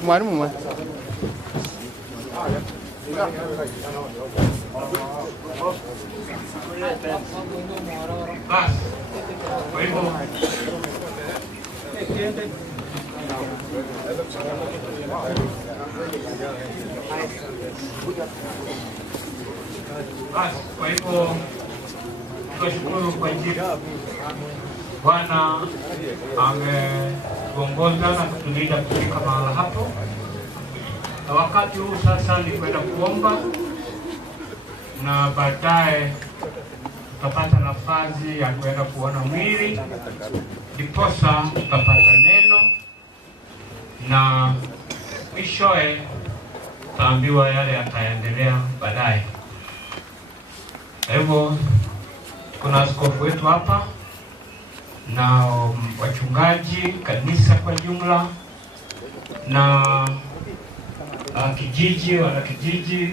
Kemarin mau Kwa hivyo tunashukuru kwa ajili Bwana ametuongoza na kutulinda kufika mahala hapo, na wakati huu sasa ni kwenda kuomba na baadaye tutapata nafasi ya kwenda kuona mwili, ndiposa tutapata neno na mwishowe tutaambiwa yale yataendelea baadaye. Hivyo kuna askofu wetu hapa na wachungaji, kanisa kwa jumla, na kijiji, wana kijiji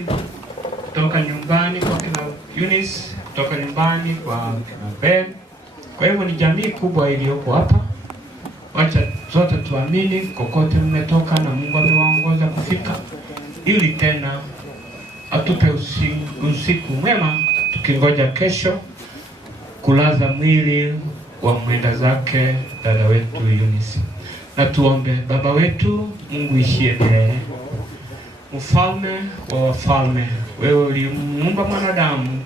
kutoka nyumbani kwa kina Eunice, kutoka nyumbani kwa kina Ben. Kwa hivyo ni jamii kubwa iliyoko hapa. Wacha zote tuamini kokote mmetoka na Mungu amewaongoza kufika, ili tena atupe usiku mwema, tukingoja kesho kulaza mwili wa mwenda zake dada wetu Eunice. Na tuombe. Baba wetu Mungu ishie milele, mfalme wa wafalme, wewe ulimuumba mwanadamu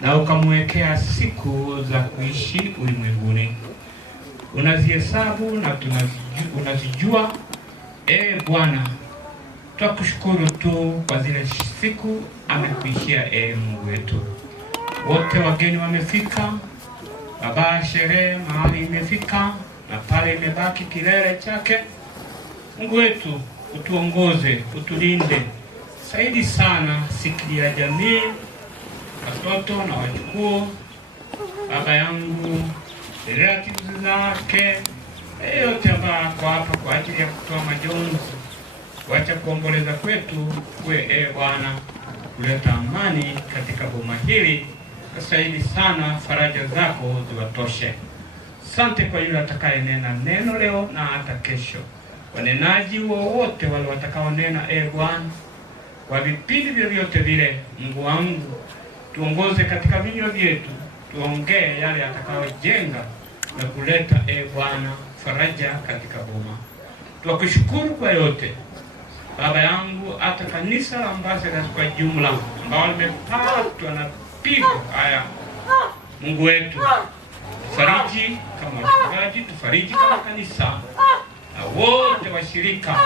na ukamwekea siku za kuishi ulimwenguni. Unazihesabu na unazijua. Bwana, twakushukuru tu kwa zile siku amekuishia Mungu wetu. Wote wageni wamefika, baba sherehe mahali imefika, na pale imebaki kilele chake. Mungu wetu, utuongoze, utulinde, saidi sana sikilia jamii, watoto na wajukuu, baba yangu, relatives zake, yote ambao kwa hapa kwa ajili ya kutoa majonzi. Wacha kuomboleza kwetu kwe Bwana kuleta amani katika boma hili, saidi sana faraja zako ziwatoshe. Asante kwa yule atakaye nena neno leo na hata kesho. Wanenaji wote wale watakao nena Bwana kwa vipindi vyovyote vile, Mungu wangu, tuongoze katika vinywa vyetu, tuongee yale atakayojenga na kuleta Bwana faraja katika boma. Tuwakushukuru kwa yote baba yangu, hata kanisa la Ambassadors kwa jumla ambao limepatwa na pigo haya. Mungu wetu, tufariji kama wachungaji, tufariji kama kanisa na wote washirika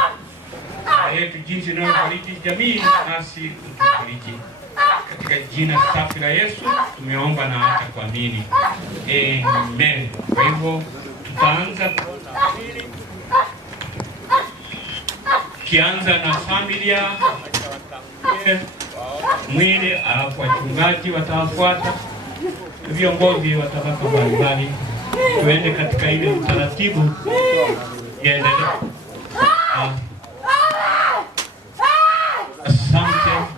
yetu, jinsi tunayofariji jamii, nasi utufariji. Katika jina safi la Yesu tumeomba na hata kuamini. Amen. Kwa hivyo tutaanza kianza na familia, mwili, alafu wachungaji watafuata, viongozi wa tabaka mbalimbali. Tuende katika ile utaratibu yaendelea. Asante.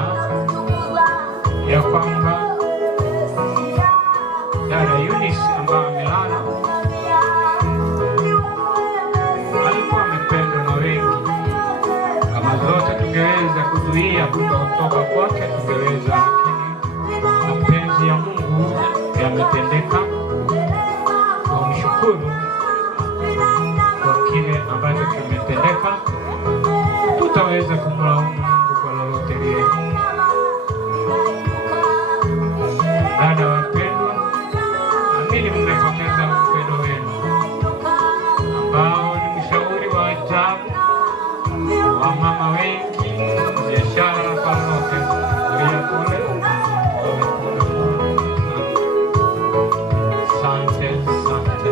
kujulisha ya kwamba dada Eunice ambaye amelala alikuwa amependwa na wengi. Kama zote tungeweza kuzuia kutoka kwake tungeweza, lakini mapenzi ya Mungu yametendeka. Tumshukuru kwa kile ambacho kimetendeka. Tutaweza kumlaumu Mungu kwa lolote lile. Dada wapendwa, amini mmepoteza mpendo wenu ambao ni mshauri wa ajabu wa mama wengi, biashara na palote kulia kule. Asante, asante.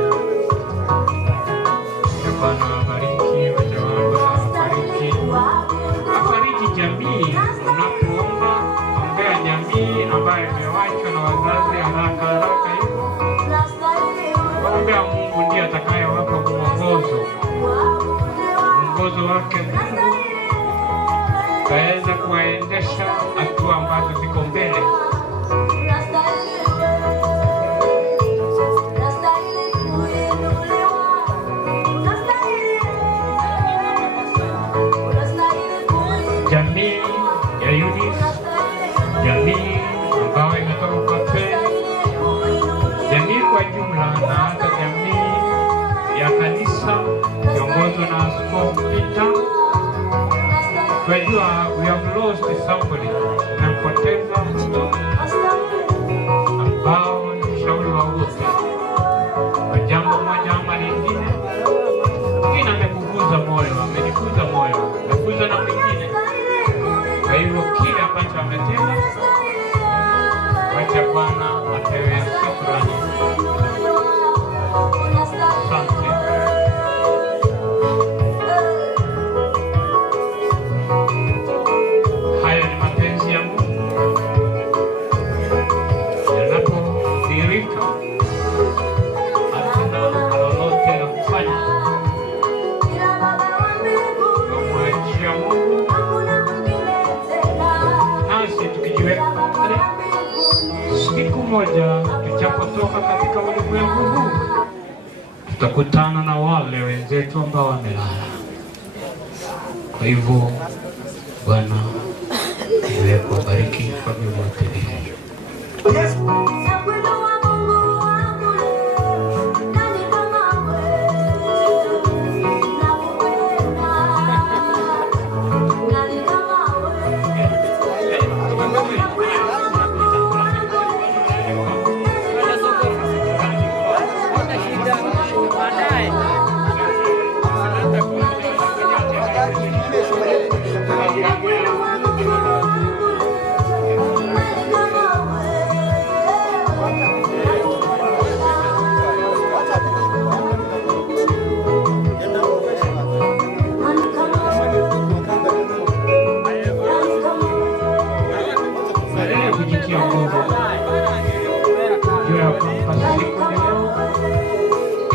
Bwana wabariki, afariki jamii. Unapoomba ombea jamii ambayo imewachwa na wazazi haraka haraka hivyo. Ombea Mungu ndiye atakayewapa mwongozo wake. Kaweza kuwaendesha hatua ambazo ziko mbele. Jamii ya Eunice, jamii ambayo inatoka kwa Peni, jamii kwa jumla, na hata jamii ya kanisa kiongozwa na Askofu Peter. Tunajua we have lost somebody, tumempoteza ambao ni mshauri wa wote kwa jambo moja ama lingine. Mwingine amekuguza moyo, amenikuza moyo, amekuza na mwingine. Kwa hivyo kile ambacho ametenda, wacha Bwana apewe shukrani. Asante. Haya ni mapenzi ya Mungu yanapodhihirika, hatuna lolote la kufanya. Tunamwachia Mungu, nasi tukijiweka pale. Siku moja tujapotoka katika ulimwengu huu, tutakutana na wale wenzetu ambao wamelala. Kwa hivyo Bwana iwe kubariki kwa vyovyote vile.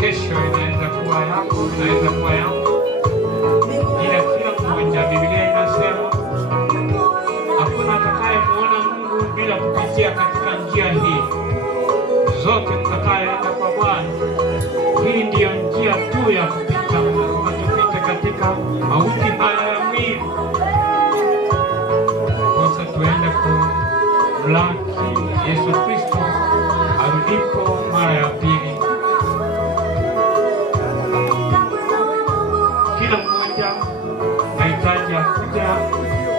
Kesho inaweza kuwa yako, inaweza kuwa yangu. Ila kila mmoja, Biblia inasema hakuna atakayemuona Mungu bila kupitia katika njia hii. Zote tutakayoenda kwa Bwana, hii ndiyo njia tu ya kupita, tupite katika mauti haya ya mwili. Sasa tuende kumlaki Yesu Kristo arudipo mara ya pili. Kila mmoja nahitaji akuja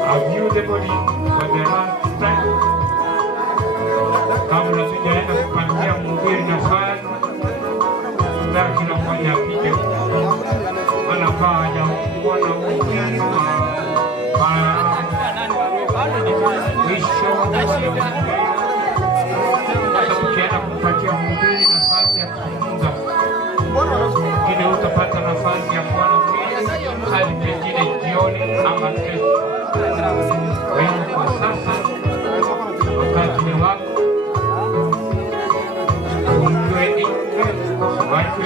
aview the body for the last time. Kabla tujaenda kupangia mhubiri nafasi, ndio kila mmoja apige anafaa hajamuona mhubiri mwisho. Tukienda kumpatia mhubiri nafasi ya kuzungumza, lakini utapata nafasi ya kuwa na mwili hadi pengine jioni ama kesho. Kwa hiyo kwa sasa wakati ni wako, umjue wake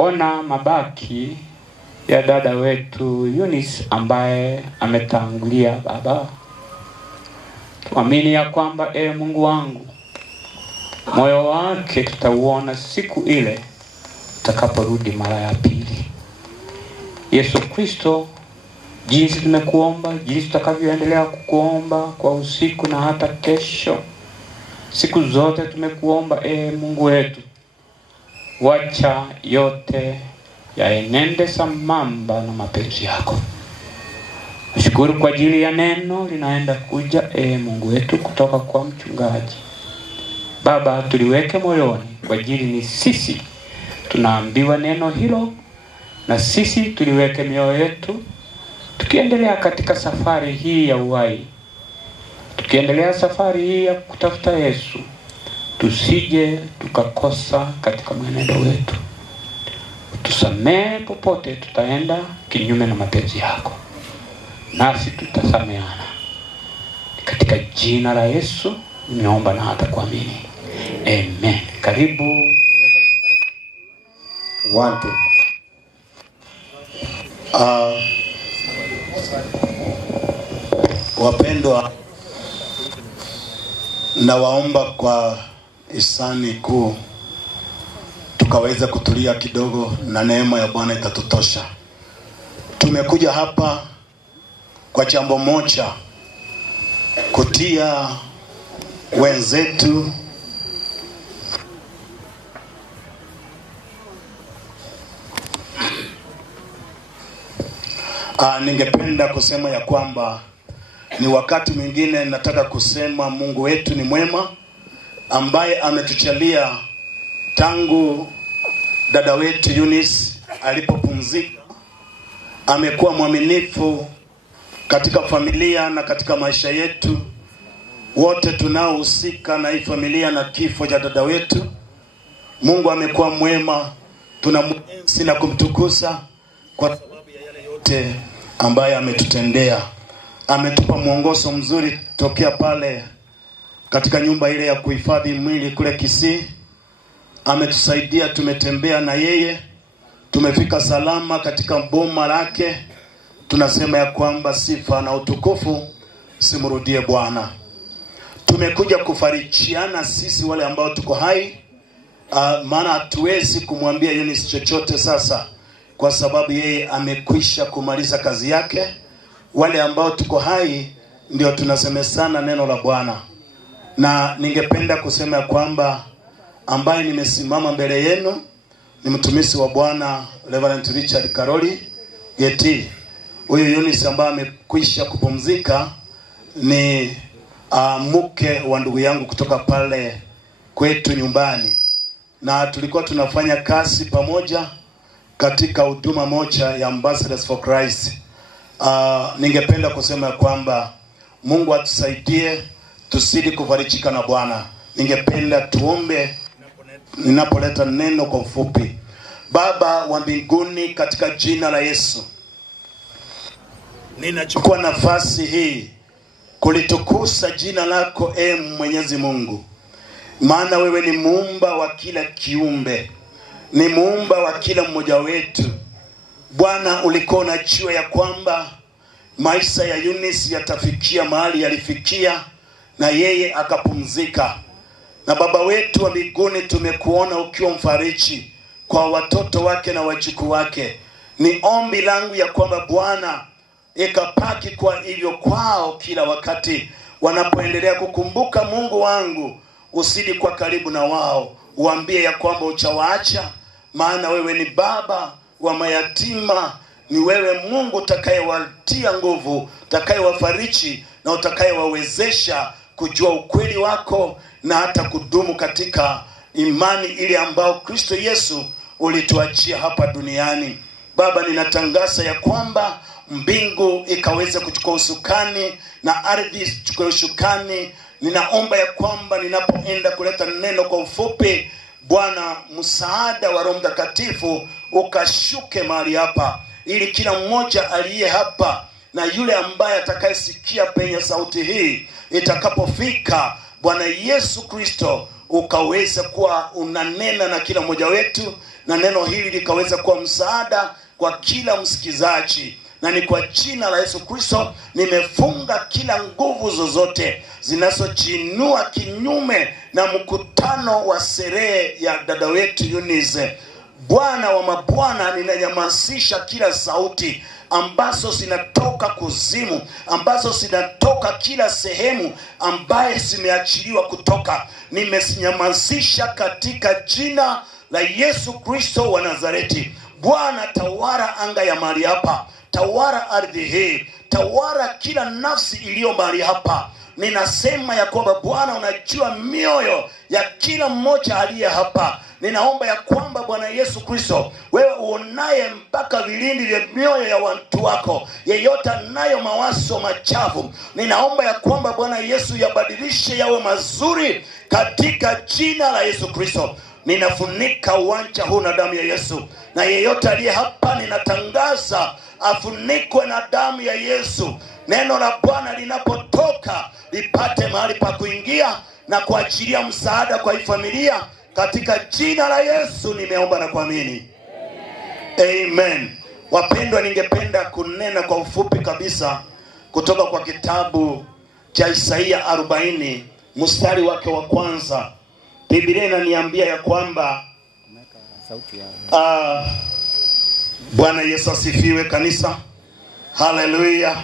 tunaona mabaki ya dada wetu Eunice ambaye ametangulia Baba. Tuamini ya kwamba Mungu wangu, moyo wake tutauona siku ile utakaporudi mara ya pili. Yesu Kristo, jinsi tumekuomba, jinsi tutakavyoendelea kukuomba kwa usiku na hata kesho, siku zote tumekuomba Mungu wetu, wacha yote yaenende sambamba na mapenzi yako. Nashukuru kwa ajili ya neno linaenda kuja Mungu wetu kutoka kwa mchungaji. Baba, tuliweke moyoni kwa ajili ni sisi tunaambiwa neno hilo, na sisi tuliweke mioyo yetu tukiendelea katika safari hii ya uhai, tukiendelea safari hii ya kutafuta Yesu, tusije tukakosa katika mwenendo wetu. Tusamee popote tutaenda kinyume na mapenzi yako, nasi tutasameana. Katika jina la Yesu nimeomba na hata kuamini. Amen. Karibu Wante. Wapendwa, na waomba kwa hisani kuu tukaweza kutulia kidogo na neema ya Bwana itatutosha. Tumekuja hapa kwa jambo moja, kutia wenzetu ningependa kusema ya kwamba ni wakati mwingine nataka kusema Mungu wetu ni mwema, ambaye ametuchalia tangu dada wetu Eunice alipopumzika. Amekuwa mwaminifu katika familia na katika maisha yetu wote tunaohusika na hii familia na kifo cha dada wetu. Mungu amekuwa mwema, tunamwenzi na kumtukuza kwa sababu ya yale yote ambaye ametutendea. Ametupa mwongozo mzuri tokea pale katika nyumba ile ya kuhifadhi mwili kule Kisii. Ametusaidia, tumetembea na yeye, tumefika salama katika boma lake. Tunasema ya kwamba sifa na utukufu simrudie Bwana. Tumekuja kufarijiana sisi wale ambao tuko hai, maana hatuwezi kumwambia Eunice chochote sasa kwa sababu yeye amekwisha kumaliza kazi yake. Wale ambao tuko hai ndio tunasemesana neno la Bwana. Na ningependa kusema ya kwamba ambaye nimesimama mbele yenu ni mtumishi wa Bwana Reverend Richard Karoli Geti. Huyu Eunice ambaye amekwisha kupumzika ni mke wa ndugu yangu kutoka pale kwetu nyumbani, na tulikuwa tunafanya kazi pamoja katika huduma moja ya Ambassadors for Christ. Ningependa kusema kwamba Mungu atusaidie tusidi kufarijika na Bwana. Ningependa tuombe ninapoleta neno kwa ufupi. Baba wa mbinguni, katika jina la Yesu, ninachukua nafasi hii kulitukuza jina lako Mwenyezi Mungu, maana wewe ni muumba wa kila kiumbe, ni muumba wa kila mmoja wetu. Bwana, ulikuwa unajua ya kwamba maisha ya Eunice yatafikia mahali yalifikia na yeye akapumzika. Na Baba wetu wa mbinguni, tumekuona ukiwa mfariji kwa watoto wake na wajukuu wake. Ni ombi langu ya kwamba Bwana ikapaki kwa hivyo kwao kila wakati wanapoendelea kukumbuka. Mungu wangu, usidi kwa karibu na wao, uambie ya kwamba uchawaacha, maana wewe ni baba wa mayatima. Ni wewe Mungu utakayewatia nguvu, utakayewafariji na utakayewawezesha kujua ukweli wako na hata kudumu katika imani ile ambao Kristo Yesu ulituachia hapa duniani. Baba, ninatangaza ya kwamba mbingu ikaweze kuchukua usukani na ardhi ichukue usukani. Ninaomba ya kwamba ninapoenda kuleta neno kwa ufupi, Bwana, msaada wa Roho Mtakatifu ukashuke mahali hapa, ili kila mmoja aliye hapa na yule ambaye atakayesikia penye sauti hii itakapofika, Bwana Yesu Kristo ukaweza kuwa unanena na kila mmoja wetu, na neno hili likaweza kuwa msaada kwa kila msikizaji. Na ni kwa jina la Yesu Kristo nimefunga kila nguvu zozote zinazojinua kinyume na mkutano wa sherehe ya dada wetu Eunice. Bwana wa mabwana, ninanyamazisha kila sauti ambazo zinatoka kuzimu, ambazo zinatoka kila sehemu ambaye zimeachiliwa kutoka. Nimezinyamazisha katika jina la Yesu Kristo wa Nazareti. Bwana, tawala anga ya mahali hapa, tawala ardhi hii, tawala kila nafsi iliyo mahali hapa. Ninasema ya kwamba Bwana unajua mioyo ya kila mmoja aliye hapa. Ninaomba ya kwamba Bwana Yesu Kristo, wewe uonaye mpaka vilindi vya mioyo ya watu wako, yeyote anayo mawazo machafu, ninaomba ya kwamba Bwana Yesu yabadilishe yawe mazuri katika jina la Yesu Kristo. Ninafunika uwanja huu na damu ya Yesu, na yeyote aliye hapa ninatangaza afunikwe na damu ya Yesu. Neno la Bwana linapotoka lipate mahali pa kuingia na kuachilia msaada kwa familia. Katika jina la Yesu nimeomba na kuamini. Amen. Wapendwa, ningependa kunena kwa ufupi kabisa kutoka kwa kitabu cha Isaia 40 mstari wake wa kwanza. Biblia inaniambia ya kwamba Bwana Yesu asifiwe kanisa. Haleluya.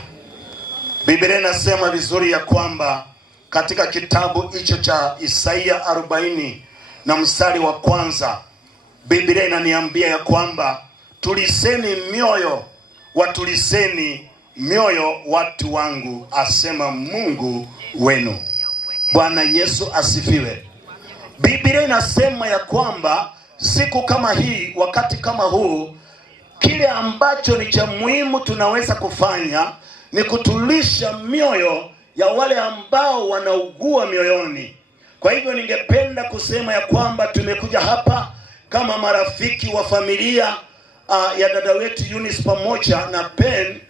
Biblia inasema vizuri ya kwamba katika kitabu hicho cha Isaia 40 na mstari wa kwanza, Biblia inaniambia ya kwamba tuliseni mioyo, watuliseni mioyo watu wangu, asema Mungu wenu. Bwana Yesu asifiwe. Biblia inasema ya kwamba siku kama hii, wakati kama huu, kile ambacho ni cha muhimu tunaweza kufanya ni kutulisha mioyo ya wale ambao wanaugua mioyoni. Kwa hivyo ningependa kusema ya kwamba tumekuja hapa kama marafiki wa familia ya dada wetu Eunice pamoja na Ben,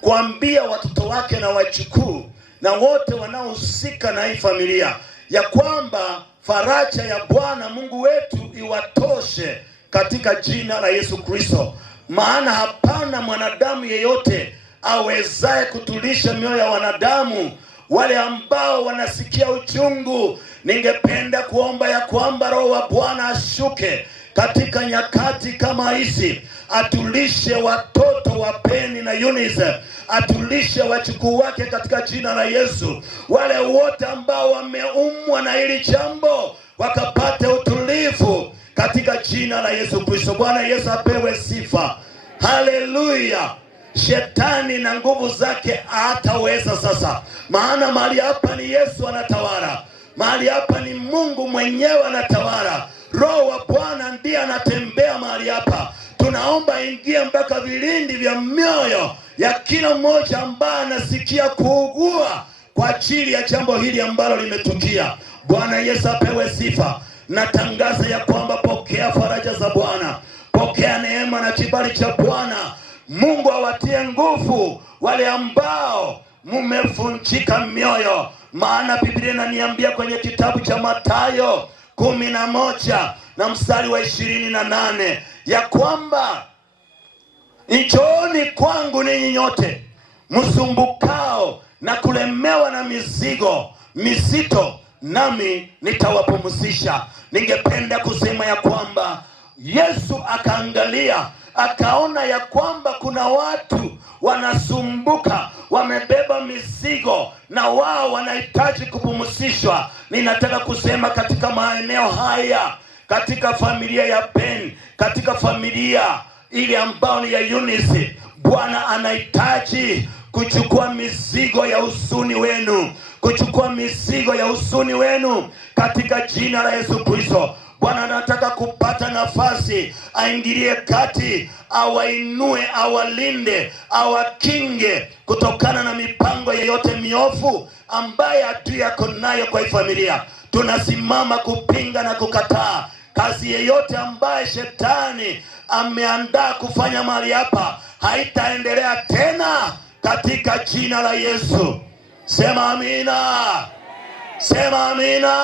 kuambia watoto wake na wajukuu na wote wanaohusika na hii familia ya kwamba faraja ya Bwana Mungu wetu iwatoshe katika jina la Yesu Kristo. Maana hapana mwanadamu yeyote awezaye kutulisha mioyo ya wanadamu wale ambao wanasikia uchungu. Ningependa kuomba ya kwamba Roho wa Bwana ashuke katika nyakati kama hizi, atulishe watoto wa Peni na Eunice, atulishe wajukuu wake katika jina la Yesu. Wale wote ambao wameumwa na hili jambo wakapate utulivu katika jina la Yesu Kristo. Bwana Yesu apewe sifa. Haleluya. Shetani na nguvu zake hataweza sasa, maana mahali hapa ni Yesu anatawala. Mahali hapa ni Mungu mwenyewe anatawala. Roho wa Bwana ndiye anatembea mahali hapa. Tunaomba ingie mpaka vilindi vya mioyo ya kila mmoja ambaye anasikia kuugua kwa ajili ya jambo hili ambalo limetukia. Bwana Yesu apewe sifa. Natangaza ya kwamba pokea faraja za Bwana, pokea neema na kibali cha Bwana. Mungu awatie nguvu wale ambao mumevunjika mioyo. Maana Biblia inaniambia kwenye kitabu cha Mathayo 11 na mstari wa 28 ya kwamba njooni kwangu ninyi nyote msumbukao na kulemewa na mizigo mizito, nami nitawapumzisha. Ningependa kusema ya kwamba Yesu akaangalia akaona ya kwamba kuna watu wanasumbuka, wamebeba mizigo na wao wanahitaji kupumzishwa. Ninataka kusema katika maeneo haya, katika familia ya Ben, katika familia ile ambayo ni ya Eunice, Bwana anahitaji kuchukua mizigo ya huzuni wenu, kuchukua mizigo ya huzuni wenu katika jina la Yesu Kristo. Bwana anataka kupata nafasi, aingilie kati, awainue, awalinde, awakinge kutokana na mipango yoyote miovu ambaye adui yako nayo kwa familia. Tunasimama kupinga na kukataa kazi yeyote ambaye shetani ameandaa kufanya mahali hapa. Haitaendelea tena katika jina la Yesu. Sema amina. Sema amina.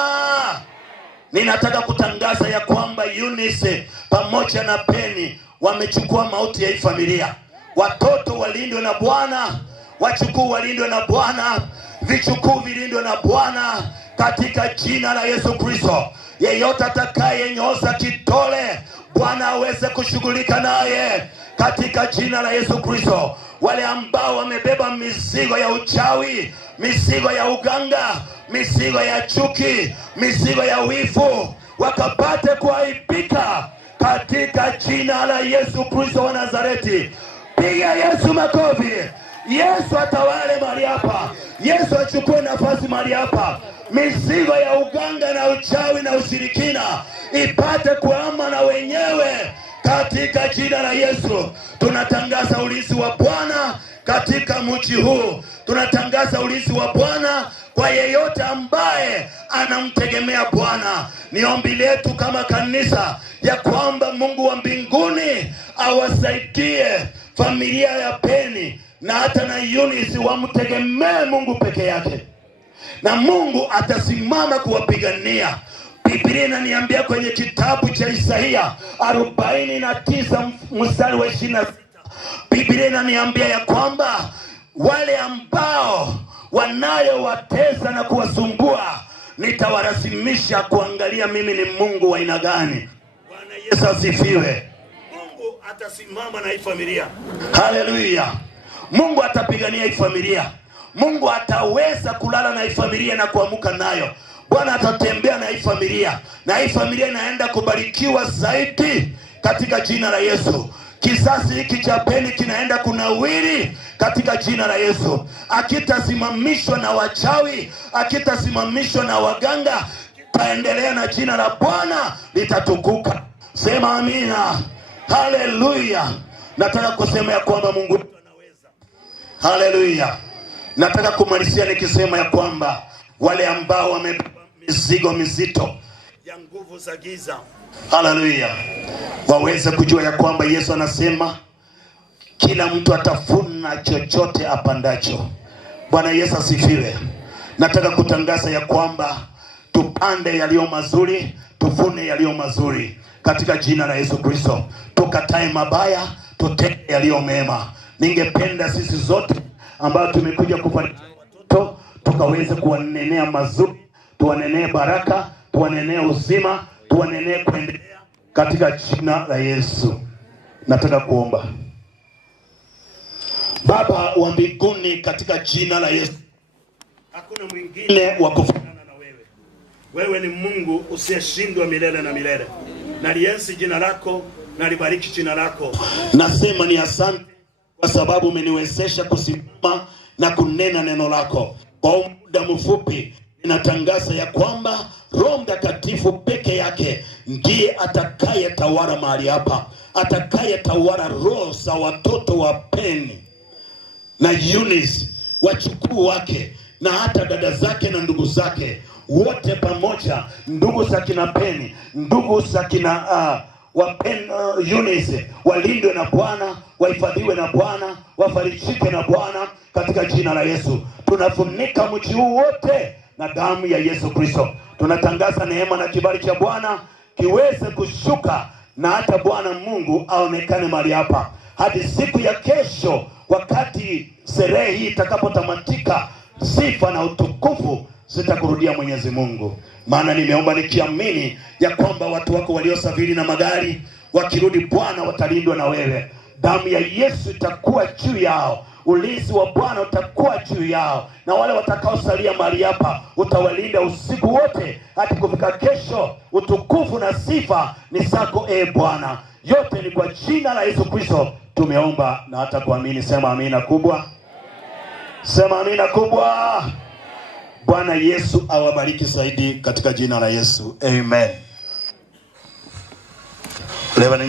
Ninataka kutangaza ya kwamba Eunice pamoja na Penny wamechukua mauti ya hii familia. Watoto walindwe na Bwana, wachukuu walindwe na Bwana, vichukuu vilindwe na Bwana katika jina la Yesu Kristo. Yeyote atakayenyoosha kidole, Bwana aweze kushughulika naye katika jina la Yesu Kristo. Wale ambao wamebeba mizigo ya uchawi, mizigo ya uganga, mizigo ya chuki, mizigo ya wivu, wakapate kuaibika katika jina la Yesu Kristo wa Nazareti. Piga Yesu makofi. Yesu atawale mahali hapa. Yesu achukue nafasi mahali hapa. Mizigo ya uganga na uchawi na ushirikina ipate kuhama na wenyewe katika jina la Yesu. Tunatangaza ulinzi wa Bwana katika mji huu. Tunatangaza ulinzi wa Bwana kwa yeyote ambaye anamtegemea Bwana. Ni ombi letu kama kanisa ya kwamba Mungu wa mbinguni awasaidie familia ya Penny na hata na Eunice, wamtegemee Mungu peke yake, na Mungu atasimama kuwapigania. Biblia inaniambia kwenye kitabu cha Isaia 49 mstari wa 26, Biblia inaniambia ya kwamba wale ambao wanayowatesa na kuwasumbua nitawalazimisha kuangalia mimi ni Mungu wa aina gani. Bwana Yesu asifiwe. Mungu atasimama na hii familia. Haleluya. Mungu atapigania hii familia. Mungu ataweza kulala na hii familia na kuamka nayo. Bwana atatembea na hii familia, na hii familia inaenda kubarikiwa zaidi katika jina la Yesu. Kizazi hiki cha Penny kinaenda kunawiri katika jina la Yesu. Akitasimamishwa na wachawi, akitasimamishwa na waganga, taendelea na jina la Bwana litatukuka. Sema amina. Haleluya. Nataka kusema ya kwamba Mungu anaweza. Haleluya. Nataka kumalizia nikisema ya kwamba wale ambao wamebeba mizigo mizito ya nguvu za giza, haleluya, waweze kujua ya kwamba Yesu anasema kila mtu atafuna chochote apandacho. Bwana Yesu asifiwe. Nataka kutangaza ya kwamba tupande yaliyo mazuri, tuvune yaliyo mazuri katika jina la Yesu Kristo. Tukatae mabaya, tutende yaliyo mema. Ningependa sisi zote ambao tumekuja kufariki watoto tukaweze kuwanenea mazuri, tuwanenee baraka, tuwanenee uzima, tuwanenee kuendelea katika jina la Yesu. Nataka kuomba. Baba wa mbinguni, katika jina la Yesu, hakuna mwingine wa kufanana na wewe. Wewe ni Mungu usiyeshindwa milele na milele. Nalienzi jina lako, nalibariki jina lako. Nasema ni asante kwa sababu umeniwezesha kusimama na kunena neno lako. Kwa muda mfupi ninatangaza ya kwamba Roho Mtakatifu peke yake ndiye atakayetawala mahali hapa, atakayetawala roho za watoto wa Penny na Eunice, wachukuu wake na hata dada zake na ndugu zake wote pamoja, ndugu za kina Penny, ndugu za kina Eunice, walindwe na Bwana, wahifadhiwe na Bwana, wafarishike na Bwana katika jina la Yesu. Tunafunika mji huu wote na damu ya Yesu Kristo. Tunatangaza neema na kibali cha Bwana kiweze kushuka, na hata Bwana Mungu aonekane mahali hapa hadi siku ya kesho, wakati sherehe hii itakapotamatika. Sifa na utukufu zitakurudia Mwenyezi Mungu, maana nimeomba nikiamini ya kwamba watu wako waliosafiri na magari wakirudi, Bwana, watalindwa na wewe. Damu ya Yesu itakuwa juu yao, ulinzi wa Bwana utakuwa juu yao, na wale watakaosalia mahali hapa utawalinda usiku wote hadi kufika kesho. Utukufu na sifa ni zako Bwana. Yote ni kwa jina la Yesu Kristo tumeomba na hata kuamini. Sema amina kubwa. Sema amina kubwa. Bwana Yesu awabariki zaidi katika jina la Yesu. Amen. Bwana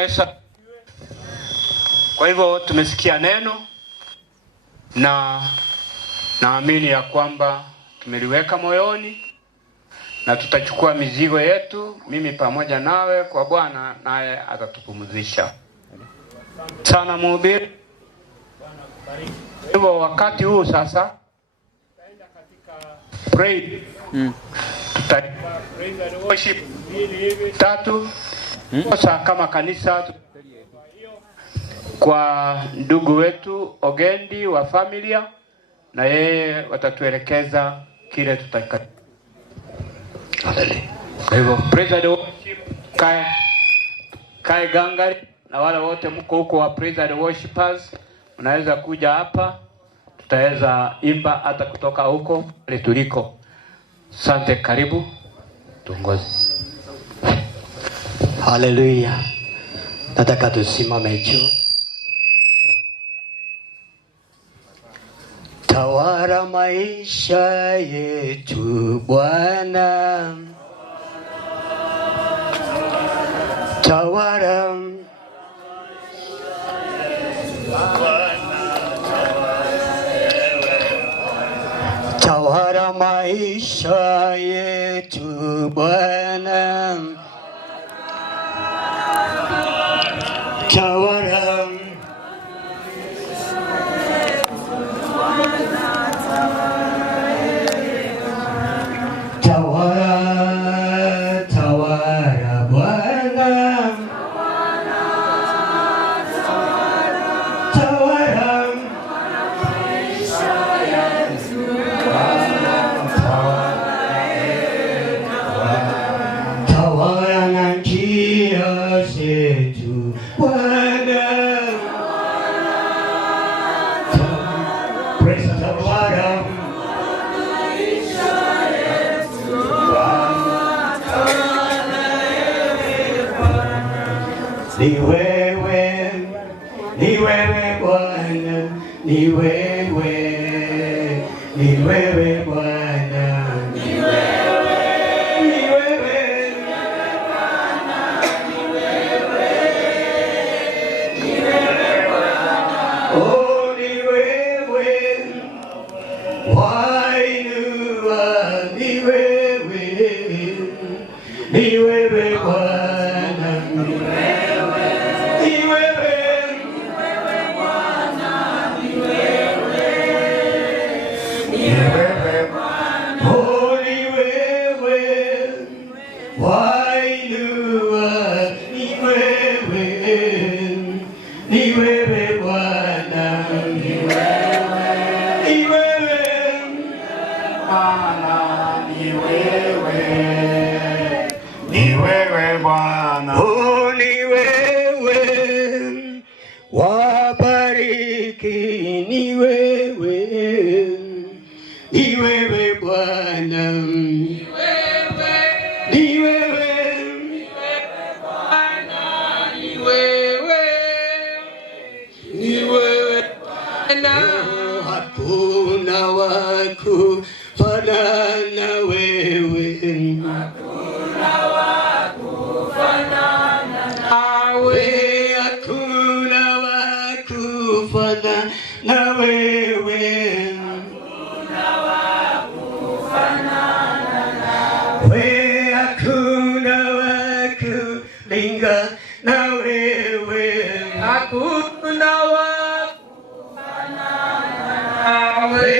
Yesu. Kwa hivyo tumesikia neno na naamini ya kwamba tumeliweka moyoni na tutachukua mizigo yetu, mimi pamoja nawe, kwa Bwana, naye atatupumzisha. Sana mhubiri. Hivyo wakati huu sasa tutaenda katika praise. Tutaenda praise and worship tatu. Sasa kama kanisa kwa ndugu wetu Ogendi wa familia, na yeye watatuelekeza kile tutaka. Hivyo praise and worship Kai Gangari na wale wote mko huko wa praise and worshipers, unaweza kuja hapa, tutaweza imba hata kutoka huko ile tuliko. Asante, karibu tuongoze. Haleluya. Nataka tusimame juu. Tawala maisha yetu Bwana, tawala tawala maisha yetu Bwana, tawala ni wewe Bwana, ni wewe Bwana, ni wewe Bwana, ni wewe Bwana, oh ni wewe wainua, ni wewe Bwana, oh ni wewe wabariki, ni wewe Bwana, ni wewe Bwana, ni wewe Bwana, hakuna wakufanana wewe, hakuna wakufanana nawe, hakuna wakufanana wewe, hakuna wakufanana nawe, hakuna wakulinga na wewe, hakuna wakufanana nawe,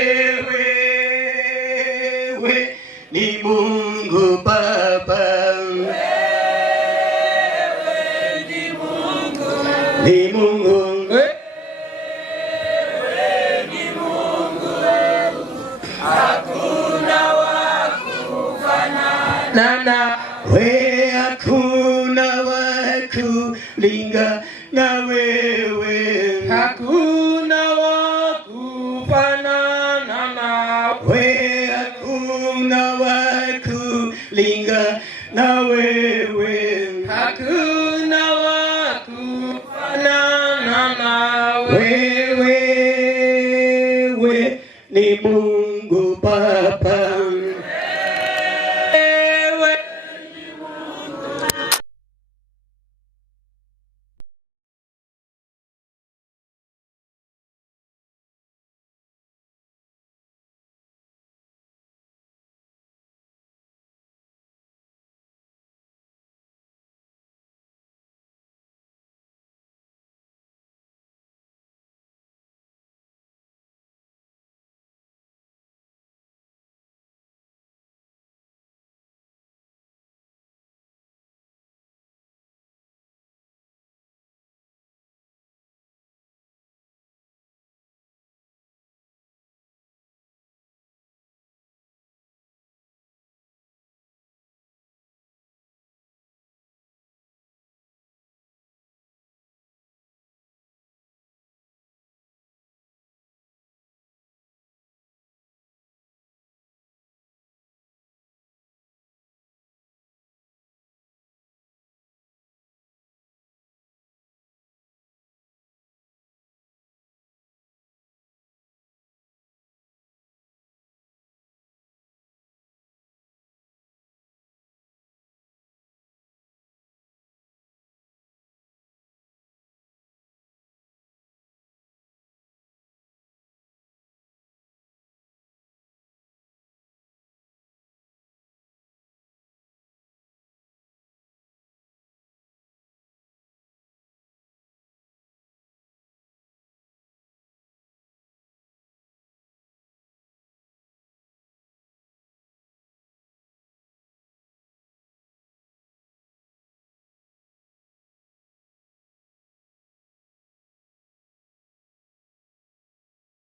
wewe ni Mungu Baba, ni Mungu, hakuna wakufanana, we hakuna wakulinga na wewe, hakuna wakufanana nawe, hakuna wakulinga na wewe, hakuna wakufanana nawe, wewe ni Mungu.